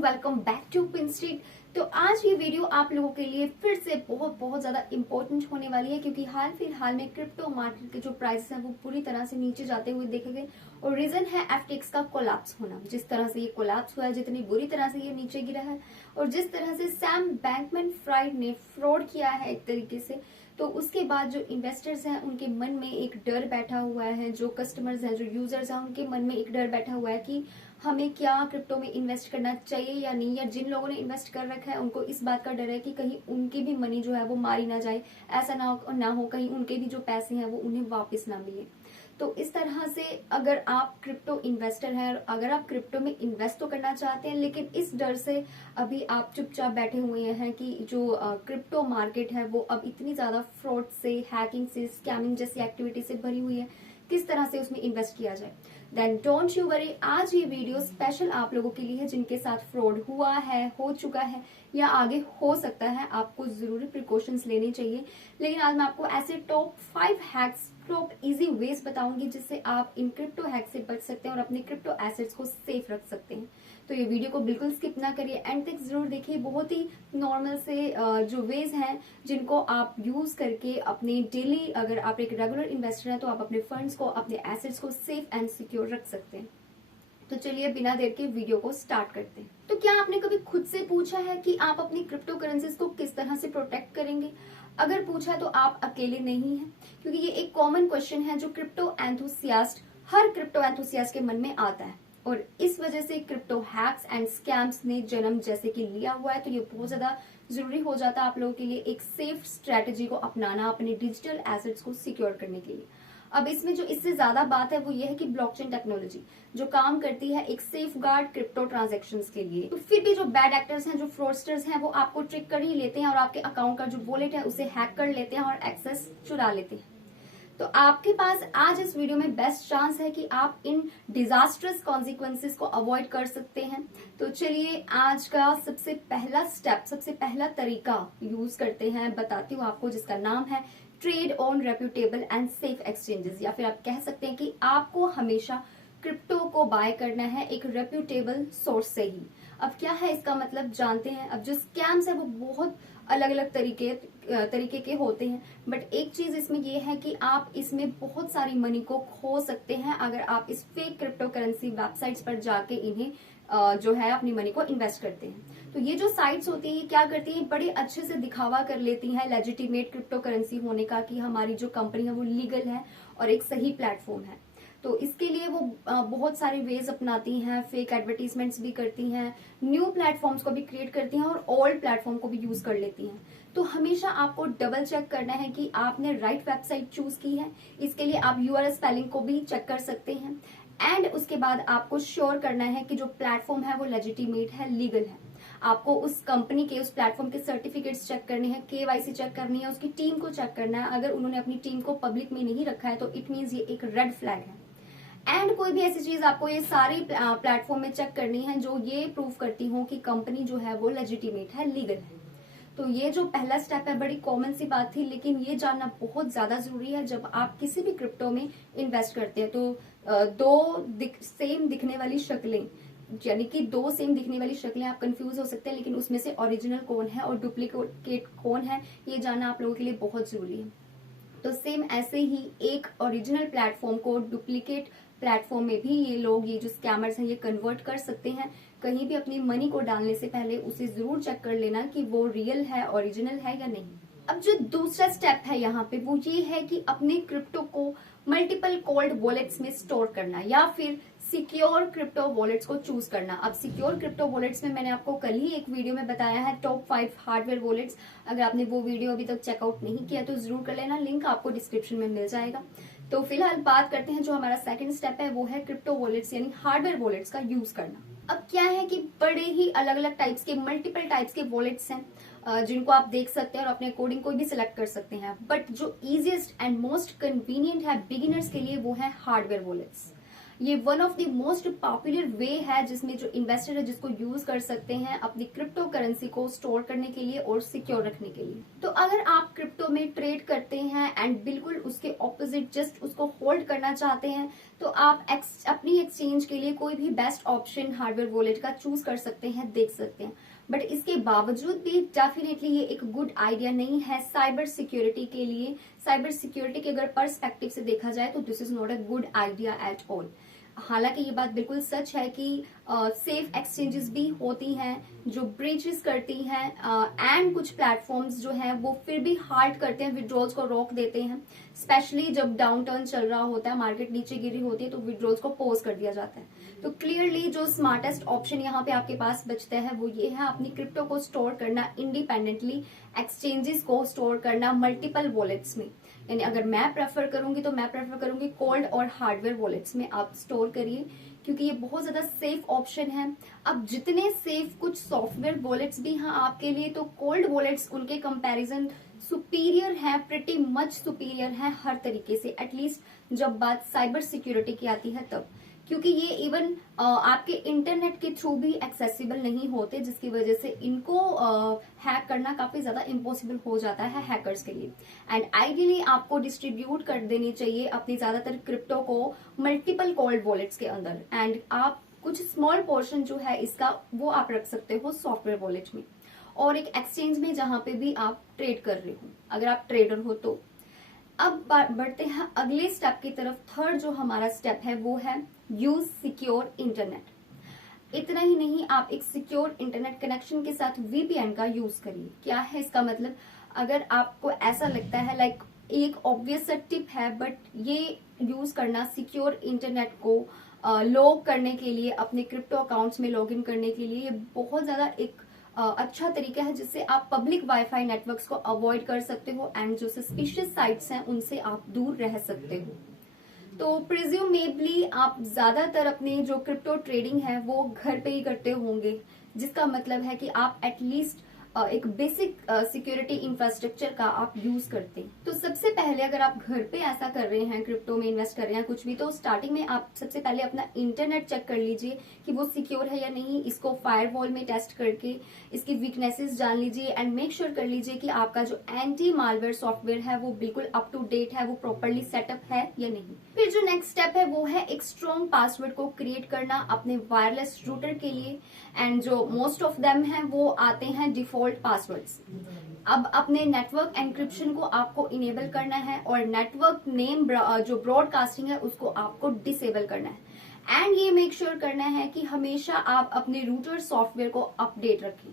Welcome back to Pin Street. तो आज ये वीडियो आप लोगों के लिए फिर से बहुत ज्यादा इम्पोर्टेंट होने वाली है, क्योंकि फिलहाल में क्रिप्टो मार्केट के जो प्राइसेस हैं वो पूरी तरह से नीचे जाते हुए देखे गए। और रीजन है एफटीएक्स का कोलैप्स होना। जिस तरह से ये कोलैप्स हुआ है, जितनी बुरी तरह से ये नीचे गिरा है, और जिस तरह से सैम बैंकमैन-फ्राइड ने फ्रॉड किया है एक तरीके से, तो उसके बाद जो इन्वेस्टर्स हैं उनके मन में एक डर बैठा हुआ है, जो कस्टमर्स हैं, जो यूजर्स हैं, उनके मन में एक डर बैठा हुआ है कि हमें क्या क्रिप्टो में इन्वेस्ट करना चाहिए या नहीं। या जिन लोगों ने इन्वेस्ट कर रखा है उनको इस बात का डर है कि कहीं उनकी भी मनी जो है वो मारी ना जाए, ऐसा ना हो कहीं उनके भी जो पैसे हैं वो उन्हें वापस ना मिले। तो इस तरह से अगर आप क्रिप्टो इन्वेस्टर हैं, अगर आप क्रिप्टो में इन्वेस्ट तो करना चाहते हैं, लेकिन इस डर से अभी आप चुपचाप बैठे हुए हैं कि जो क्रिप्टो मार्केट है वो अब इतनी ज्यादा फ्रॉड से, हैकिंग से, स्कैमिंग जैसी एक्टिविटी से भरी हुई है, किस तरह से उसमें इन्वेस्ट किया जाए, देन डोंट यू वरी। आज ये वीडियो स्पेशल आप लोगों के लिए है जिनके साथ फ्रॉड हुआ है, हो चुका है या आगे हो सकता है। आपको जरूरी प्रिकॉशंस लेने चाहिए, लेकिन आज मैं आपको ऐसे top 5 hacks, top easy veg बताऊंगी जिससे आप इन क्रिप्टो हैक से बच सकते हैं और अपने क्रिप्टो एसेट्स को सेफ रख सकते हैं। तो ये वीडियो को बिल्कुल स्किप ना करिए, एंड तक जरूर देखिए। बहुत ही नॉर्मल से जो वेज हैं जिनको आप यूज करके अपने डेली, अगर आप एक रेगुलर इन्वेस्टर हैं तो आप अपने फंड्स को, अपने एसेट्स को सेफ एंड सिक्योर रख सकते हैं। तो चलिए बिना देर के वीडियो को स्टार्ट करते हैं। तो क्या आपने कभी खुद से पूछा है कि आप अपनी क्रिप्टो करेंसीज को किस तरह से प्रोटेक्ट करेंगे? अगर पूछा तो आप अकेले नहीं हैं, क्योंकि ये एक कॉमन क्वेश्चन है जो हर क्रिप्टो एंथुसियास्ट के मन में आता है। और इस वजह से क्रिप्टो हैक्स एंड स्कैम्स ने जन्म जैसे कि लिया हुआ है। तो ये बहुत ज्यादा जरूरी हो जाता है आप लोगों के लिए एक सेफ स्ट्रेटेजी को अपनाना अपने डिजिटल एसेट्स को सिक्योर करने के लिए। अब इसमें जो इससे ज्यादा बात है वो ये है कि ब्लॉकचेन टेक्नोलॉजी जो काम करती है एक सेफ गार्ड क्रिप्टो ट्रांजेक्शंस के लिए। तो फिर भी जो बैड एक्टर्स हैं, जो फ्रॉडस्टर्स हैं, वो आपको ट्रिक कर ही लेते हैं और आपके अकाउंट का जो वॉलेट है उसे हैक कर लेते हैं और एक्सेस चुरा लेते हैं। तो आपके पास आज इस वीडियो में बेस्ट चांस है कि आप इन डिजास्टर्स कॉन्सिक्वेंसेस को अवॉइड कर सकते हैं। तो चलिए आज का सबसे पहला स्टेप, सबसे पहला तरीका यूज करते हैं, बताती हूँ आपको, जिसका नाम है trade on reputable and safe exchanges. या फिर आप कह सकते हैं कि आपको हमेशा क्रिप्टो को बाय करना है एक रेप्यूटेबल सोर्स से ही। अब क्या है इसका मतलब जानते हैं। अब जो स्कैम्स है वो बहुत अलग अलग तरीके के होते हैं, बट एक चीज इसमें ये है कि आप इसमें बहुत सारी मनी को खो सकते हैं अगर आप इस फेक क्रिप्टो करेंसी वेबसाइट्स पर जाके इन्हें जो है अपनी मनी को इन्वेस्ट करते हैं। तो ये जो साइट्स होती हैं क्या करती हैं, बड़े अच्छे से दिखावा कर लेती हैं लेजिटिमेट क्रिप्टो करेंसी होने का, कि हमारी जो कंपनी है वो लीगल है और एक सही प्लेटफॉर्म है। तो इसके लिए वो बहुत सारे वेज अपनाती हैं, फेक एडवर्टीजमेंट्स भी करती हैं, न्यू प्लेटफॉर्म्स को भी क्रिएट करती हैं और ओल्ड प्लेटफॉर्म को भी यूज कर लेती हैं। तो हमेशा आपको डबल चेक करना है कि आपने राइट वेबसाइट चूज की है। इसके लिए आप यूआरएल स्पेलिंग को भी चेक कर सकते हैं, एंड उसके बाद आपको श्योर करना है कि जो प्लेटफॉर्म है वो लेजिटिमेट है, लीगल है। आपको उस कंपनी के, उस प्लेटफॉर्म के सर्टिफिकेट्स चेक करने हैं, केवाईसी चेक करनी है, उसकी टीम को चेक करना है। अगर उन्होंने अपनी टीम को पब्लिक में नहीं रखा है तो इट मीन्स ये एक रेड फ्लैग है। एंड कोई भी ऐसी चीज आपको ये सारी प्लेटफॉर्म में चेक करनी है जो ये प्रूव करती हो कि कंपनी जो है वो लेजिटिमेट है, लीगल है। तो ये जो पहला स्टेप है, बड़ी कॉमन सी बात थी, लेकिन ये जानना बहुत ज्यादा जरूरी है जब आप किसी भी क्रिप्टो में इन्वेस्ट करते हैं। तो सेम दिखने वाली शक्लें, यानी कि दो सेम दिखने वाली शक्लें, आप कंफ्यूज हो सकते हैं, लेकिन उसमें से ओरिजिनल कौन है और डुप्लीकेट कौन है ये जानना आप लोगों के लिए बहुत जरूरी है। तो सेम ऐसे ही एक ओरिजिनल प्लेटफॉर्म को डुप्लीकेट प्लेटफॉर्म में भी ये लोग, ये जो स्कैमर्स हैं, ये कन्वर्ट कर सकते हैं। कहीं भी अपनी मनी को डालने से पहले उसे जरूर चेक कर लेना कि वो रियल है, ओरिजिनल है या नहीं। अब जो दूसरा स्टेप है यहाँ पे वो ये है कि अपने क्रिप्टो को मल्टीपल कोल्ड वॉलेट्स में स्टोर करना या फिर सिक्योर क्रिप्टो वॉलेट्स को चूज करना। अब सिक्योर क्रिप्टो वॉलेट्स में मैंने आपको कल ही एक वीडियो में बताया है टॉप 5 हार्डवेयर वॉलेट्स। अगर आपने वो वीडियो अभी तक चेकआउट नहीं किया तो जरूर कर लेना, लिंक आपको डिस्क्रिप्शन में मिल जाएगा। तो फिलहाल बात करते हैं, जो हमारा सेकंड स्टेप है वो है क्रिप्टो वॉलेट्स यानी हार्डवेयर वॉलेट्स का यूज करना। अब क्या है कि बड़े ही अलग अलग टाइप्स के, मल्टीपल टाइप्स के वॉलेट्स हैं जिनको आप देख सकते हैं और अपने अकॉर्डिंग कोई भी सिलेक्ट कर सकते हैं, बट जो इजीएस्ट एंड मोस्ट कन्वीनियंट है बिगिनर्स के लिए वो है हार्डवेयर वॉलेट्स। ये one of the most popular way है जिसमें जो इन्वेस्टर है जिसको यूज कर सकते हैं अपनी क्रिप्टो करेंसी को स्टोर करने के लिए और सिक्योर रखने के लिए। तो अगर आप क्रिप्टो में ट्रेड करते हैं एंड बिल्कुल उसके ऑपोजिट जस्ट उसको होल्ड करना चाहते हैं, तो आप अपनी एक्सचेंज के लिए कोई भी बेस्ट ऑप्शन हार्डवेयर वॉलेट का चूज कर सकते हैं, देख सकते हैं। बट इसके बावजूद भी डेफिनेटली ये एक गुड आइडिया नहीं है साइबर सिक्योरिटी के लिए। साइबर सिक्योरिटी के अगर पर्सपेक्टिव से देखा जाए तो this is not a good idea at all. हालांकि ये बात बिल्कुल सच है कि सेफ एक्सचेंजेस भी होती हैं जो ब्रीचेस करती हैं एंड कुछ प्लेटफॉर्म्स जो हैं वो फिर भी हार्ड करते हैं, विड्रॉल्स को रोक देते हैं। स्पेशली जब डाउन टर्न चल रहा होता है, मार्केट नीचे गिरी होती है, तो विड्रॉल्स को पॉज कर दिया जाता है। तो क्लियरली जो स्मार्टेस्ट ऑप्शन यहाँ पे आपके पास बचता है वो ये है अपनी क्रिप्टो को स्टोर करना इंडिपेंडेंटली, एक्सचेंजेस को स्टोर करना मल्टीपल वॉलेट्स में। यानी अगर मैं प्रेफर करूंगी तो मैं प्रेफर करूंगी कोल्ड और हार्डवेयर वॉलेट्स में आप स्टोर करिए, क्योंकि ये बहुत ज्यादा सेफ ऑप्शन है। अब जितने सेफ कुछ सॉफ्टवेयर वॉलेट्स भी हैं आपके लिए, तो कोल्ड वॉलेट्स उनके कंपैरिजन सुपीरियर है, प्रिटी मच सुपीरियर है हर तरीके से, एटलीस्ट जब बात साइबर सिक्योरिटी की आती है तब। क्योंकि ये इवन आपके इंटरनेट के थ्रू भी एक्सेसिबल नहीं होते, जिसकी वजह से इनको हैक करना काफी ज्यादा इम्पॉसिबल हो जाता है हैकर्स के लिए। एंड आइडियली आपको डिस्ट्रीब्यूट कर देनी चाहिए अपनी ज्यादातर क्रिप्टो को मल्टीपल कोल्ड वॉलेट्स के अंदर, एंड आप कुछ स्मॉल पोर्शन जो है इसका वो आप रख सकते हो सॉफ्टवेयर वॉलेट में और एक एक्सचेंज में जहां पे भी आप ट्रेड कर रहे हो, अगर आप ट्रेडर हो तो। अब बढ़ते हैं अगले स्टेप की तरफ। थर्ड जो हमारा स्टेप है वो है यूज सिक्योर इंटरनेट। इतना ही नहीं, आप एक सिक्योर इंटरनेट कनेक्शन के साथ वीपीएन का यूज करिए। क्या है इसका मतलब? अगर आपको ऐसा लगता है लाइक एक ऑब्वियस सा टिप है, बट ये यूज करना सिक्योर इंटरनेट को लॉग करने के लिए, अपने क्रिप्टो अकाउंट्स में लॉगिन करने के लिए, ये बहुत ज्यादा एक अच्छा तरीका है जिससे आप पब्लिक वाईफाई नेटवर्क्स को अवॉइड कर सकते हो एंड जो सस्पिशियस साइट्स हैं उनसे आप दूर रह सकते हो। तो प्रिज्यूमेबली आप ज्यादातर अपने जो क्रिप्टो ट्रेडिंग है वो घर पे ही करते होंगे, जिसका मतलब है कि आप एटलीस्ट एक बेसिक सिक्योरिटी इंफ्रास्ट्रक्चर का आप यूज करते हैं। तो सबसे पहले अगर आप घर पे ऐसा कर रहे हैं, क्रिप्टो में इन्वेस्ट कर रहे हैं कुछ भी, तो स्टार्टिंग में आप सबसे पहले अपना इंटरनेट चेक कर लीजिए कि वो सिक्योर है या नहीं। इसको फायरवॉल में टेस्ट करके इसकी वीकनेसेस जान लीजिए एंड मेक श्योर कर लीजिए कि आपका जो एंटी मालवेयर सॉफ्टवेयर है वो बिल्कुल अप टू डेट है, वो प्रॉपरली सेटअप है या नहीं। फिर जो नेक्स्ट स्टेप है वो है एक स्ट्रॉन्ग पासवर्ड को क्रिएट करना अपने वायरलेस रूटर के लिए, एंड जो मोस्ट ऑफ देम हैं वो आते हैं डिफॉल्ट पासवर्ड्स। अब अपने नेटवर्क एनक्रिप्शन को आपको इनेबल करना है और नेटवर्क नेम जो ब्रॉडकास्टिंग है उसको आपको डिसेबल करना है, एंड ये मेक श्योर करना है कि हमेशा आप अपने रूटर सॉफ्टवेयर को अपडेट रखें।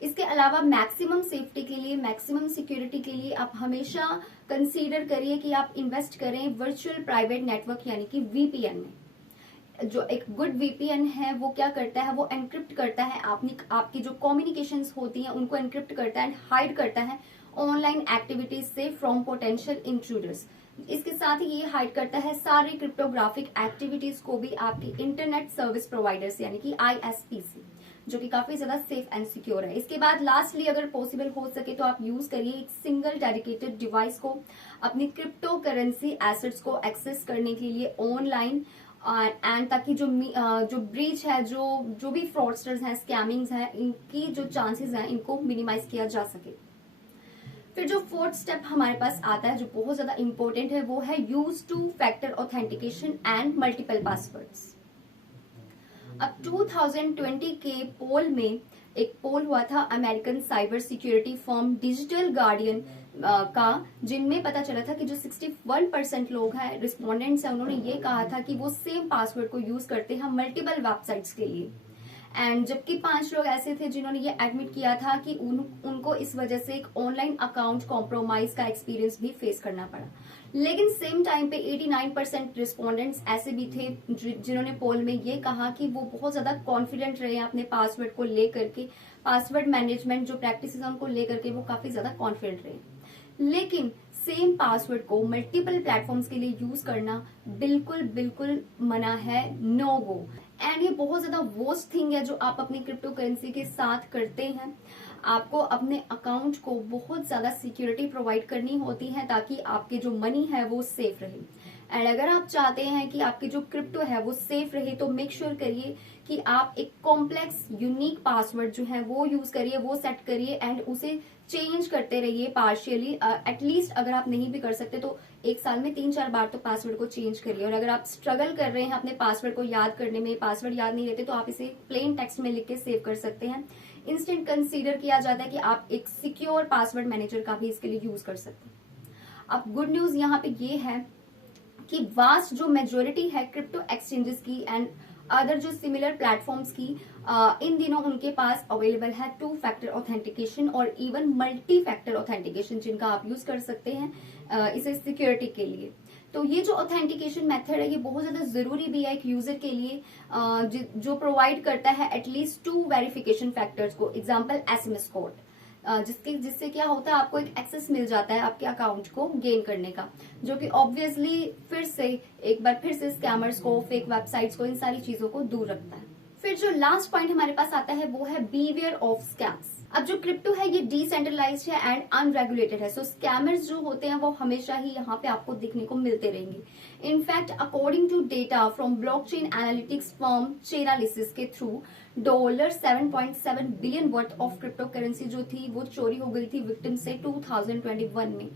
इसके अलावा मैक्सिमम सेफ्टी के लिए, मैक्सिमम सिक्योरिटी के लिए आप हमेशा कंसीडर करिए कि आप इन्वेस्ट करें वर्चुअल प्राइवेट नेटवर्क यानी कि वीपीएन में। जो एक गुड वीपीएन है वो क्या करता है, वो एनक्रिप्ट करता है आपकी जो कम्युनिकेशंस होती हैं उनको एनक्रिप्ट करता है, हाइड करता है ऑनलाइन एक्टिविटीज से फ्रॉम पोटेंशियल इंट्रूडर्स। इसके साथ ही ये हाइड करता है सारे क्रिप्टोग्राफिक एक्टिविटीज को भी आपकी इंटरनेट सर्विस प्रोवाइडर्स यानी कि आईएसपी से, जो कि काफी ज्यादा सेफ एंड सिक्योर है। इसके बाद लास्टली अगर पॉसिबल हो सके तो आप यूज करिए एक सिंगल डेडिकेटेड डिवाइस को अपनी क्रिप्टो करेंसी एसेट्स को एक्सेस करने के लिए ऑनलाइन, एंड ताकि जो ब्रीच है, जो भी फ्रॉडस्टर्स हैं, स्कैमिंग्स हैं, इनकी जो चांसेस हैं इनको मिनिमाइज किया जा सके। फिर जो फोर्थ स्टेप हमारे पास आता है जो बहुत ज्यादा इंपॉर्टेंट है वो है use two factor authentication and multiple passwords. अब 2020 के पोल में एक पोल हुआ था American cyber security firm digital guardian का, जिनमें पता चला था कि जो 61% लोग हैं, रिस्पोंडेंट्स हैं, उन्होंने ये कहा था कि वो सेम पासवर्ड को यूज करते हैं मल्टीपल वेबसाइट्स के लिए। एंड जबकि 5 लोग ऐसे थे जिन्होंने ये एडमिट किया था कि उनको इस वजह से एक ऑनलाइन अकाउंट कॉम्प्रोमाइज का एक्सपीरियंस भी फेस करना पड़ा। लेकिन सेम टाइम पे 89% रिस्पोंडेंट्स ऐसे भी थे जिन्होंने पोल में ये कहा कि वो बहुत ज्यादा कॉन्फिडेंट रहे अपने पासवर्ड को लेकर के, पासवर्ड मैनेजमेंट जो प्रैक्टिस है उनको लेकर के वो काफी ज्यादा कॉन्फिडेंट रहे। लेकिन सेम पासवर्ड को मल्टीपल प्लेटफॉर्म्स के लिए यूज करना बिल्कुल मना है, नो गो। एंड ये बहुत ज्यादा वर्स्ट थिंग है जो आप अपनी क्रिप्टो करेंसी के साथ करते हैं। आपको अपने अकाउंट को बहुत ज्यादा सिक्योरिटी प्रोवाइड करनी होती है ताकि आपके जो मनी है वो सेफ रहे। एंड अगर आप चाहते हैं कि आपकी जो क्रिप्टो है वो सेफ रहे तो मेक श्योर करिए कि आप एक कॉम्प्लेक्स यूनिक पासवर्ड जो है वो यूज करिए, वो सेट करिए एंड उसे चेंज करते रहिए पार्शियली। एटलीस्ट अगर आप नहीं भी कर सकते तो एक साल में 3-4 बार तो पासवर्ड को चेंज करिए। और अगर आप स्ट्रगल कर रहे हैं अपने पासवर्ड को याद करने में, पासवर्ड याद नहीं रहते, तो आप इसे प्लेन टेक्स्ट में लिख के सेव कर सकते हैं। इंस्टेंट कंसीडर किया जाता है कि आप एक सिक्योर पासवर्ड मैनेजर का भी इसके लिए यूज कर सकते हैं। अब गुड न्यूज यहाँ पे ये है कि वास्ट जो मेजोरिटी है क्रिप्टो एक्सचेंजेस की एंड अदर जो सिमिलर प्लेटफॉर्म्स की इन दिनों उनके पास अवेलेबल है 2 फैक्टर ऑथेंटिकेशन और इवन मल्टी फैक्टर ऑथेंटिकेशन, जिनका आप यूज कर सकते हैं इसे सिक्योरिटी के लिए। तो ये जो ऑथेंटिकेशन मेथड है ये बहुत ज्यादा जरूरी भी है एक यूजर के लिए जो प्रोवाइड करता है एटलीस्ट 2 वेरिफिकेशन फैक्टर्स को। एग्जाम्पल SMS कोड, जिससे क्या होता है आपको एक एक्सेस मिल जाता है आपके अकाउंट को गेन करने का, जो कि ऑब्वियसली एक बार फिर से स्कैमर्स को, फेक वेबसाइट्स को, इन सारी चीजों को दूर रखता है। फिर जो लास्ट पॉइंट हमारे पास आता है वो है बीवेयर ऑफ स्कैम्स। अब जो क्रिप्टो है ये डिसेंट्रलाइज्ड है एंड अनरेगुलेटेड है, सो स्कैमर्स जो होते हैं वो हमेशा ही यहाँ पे आपको दिखने को मिलते रहेंगे। In fact according to data from blockchain analytics firm Chainalysis के through $7.7 billion worth of crypto currency जो थी वो चोरी हो गई थी विक्टिम से 2021 में।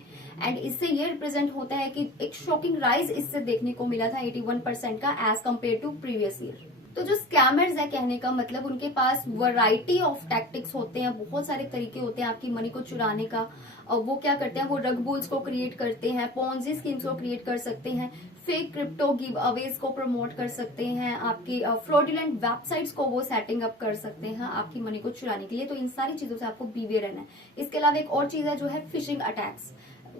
एंड इससे ये रिप्रेजेंट होता है कि एक शॉकिंग राइज इससे देखने को मिला था 81% का as compared to previous year. तो जो स्कैमर्स है, कहने का मतलब उनके पास वैरायटी ऑफ टैक्टिक्स होते हैं, बहुत सारे तरीके होते हैं आपकी मनी को चुराने का। और वो क्या करते हैं, वो रग बुल्स को क्रिएट करते हैं, पोंजी स्कीम्स को क्रिएट कर सकते हैं, फेक क्रिप्टो गिव अवेज को प्रमोट कर सकते हैं, आपकी फ्रॉडुलेंट वेबसाइट्स को वो सेटिंग अप कर सकते हैं आपकी मनी को चुराने के लिए। तो इन सारी चीजों से आपको बीवेयर रहना है। इसके अलावा एक और चीज है जो है फिशिंग अटैक्स,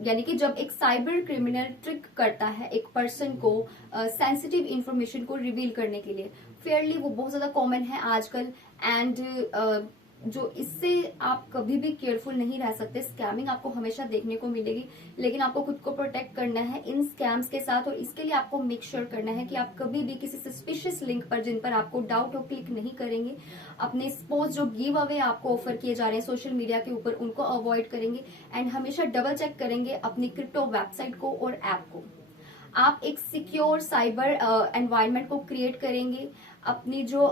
यानी कि जब एक साइबर क्रिमिनल ट्रिक करता है एक पर्सन को सेंसिटिव इंफॉर्मेशन को रिवील करने के लिए। फेयरली वो बहुत ज्यादा कॉमन है आजकल एंड जो इससे आप कभी भी केयरफुल नहीं रह सकते। स्कैमिंग आपको हमेशा देखने को मिलेगी, लेकिन आपको खुद को प्रोटेक्ट करना है इन स्कैम्स के साथ। और इसके लिए आपको मेक श्योर करना है कि आप कभी भी किसी सस्पिशियस लिंक पर जिन पर आपको डाउट हो क्लिक नहीं करेंगे। अपने सपोज जो गिव अवे आपको ऑफर किए जा रहे हैं सोशल मीडिया के ऊपर उनको अवॉइड करेंगे एंड हमेशा डबल चेक करेंगे अपनी क्रिप्टो वेबसाइट को और ऐप को। आप एक सिक्योर साइबर एनवायरनमेंट को क्रिएट करेंगे। अपनी जो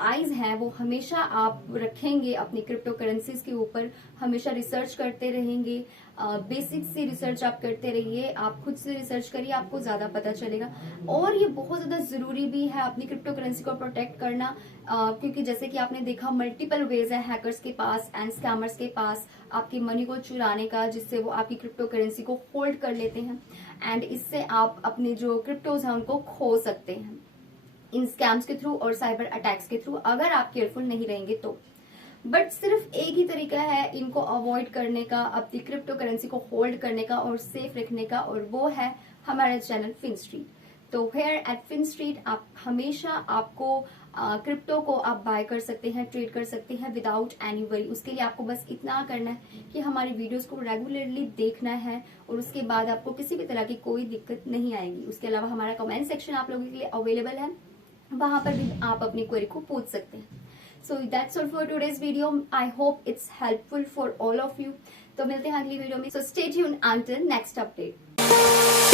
आईज हैं वो हमेशा आप रखेंगे अपनी क्रिप्टो करेंसीज के ऊपर, हमेशा रिसर्च करते रहेंगे। बेसिक सी रिसर्च आप करते रहिए, आप खुद से रिसर्च करिए, आपको ज्यादा पता चलेगा। और ये बहुत ज्यादा जरूरी भी है अपनी क्रिप्टो करेंसी को प्रोटेक्ट करना, क्योंकि जैसे कि आपने देखा मल्टीपल वेज है हैकर्स के पास एंड स्कैमर्स के पास आपकी मनी को चुराने का, जिससे वो आपकी क्रिप्टो करेंसी को होल्ड कर लेते हैं एंड इससे आप अपने जो क्रिप्टोज हैं उनको खो सकते हैं इन स्कैम्स के थ्रू और साइबर अटैक्स के थ्रू, अगर आप केयरफुल नहीं रहेंगे तो। बट सिर्फ एक ही तरीका है इनको अवॉइड करने का, अपनी क्रिप्टो करेंसी को होल्ड करने का और सेफ रखने का, और वो है हमारा चैनल फिनस्ट्रीट। तो हेयर एट फिनस्ट्रीट आप हमेशा आपको क्रिप्टो को आप बाय कर सकते हैं, ट्रेड कर सकते हैं विदाउट एनी वरी। उसके लिए आपको बस इतना करना है कि हमारी वीडियोस को रेगुलरली देखना है और उसके बाद आपको किसी भी तरह की कोई दिक्कत नहीं आएगी। उसके अलावा हमारा कमेंट सेक्शन आप लोगों के लिए अवेलेबल है, वहां पर भी आप अपनी क्वेरी को पूछ सकते हैं। So that's all for today's video. I hope it's helpful for all of you. तो मिलते हैं अगली वीडियो में। So stay tuned until next update.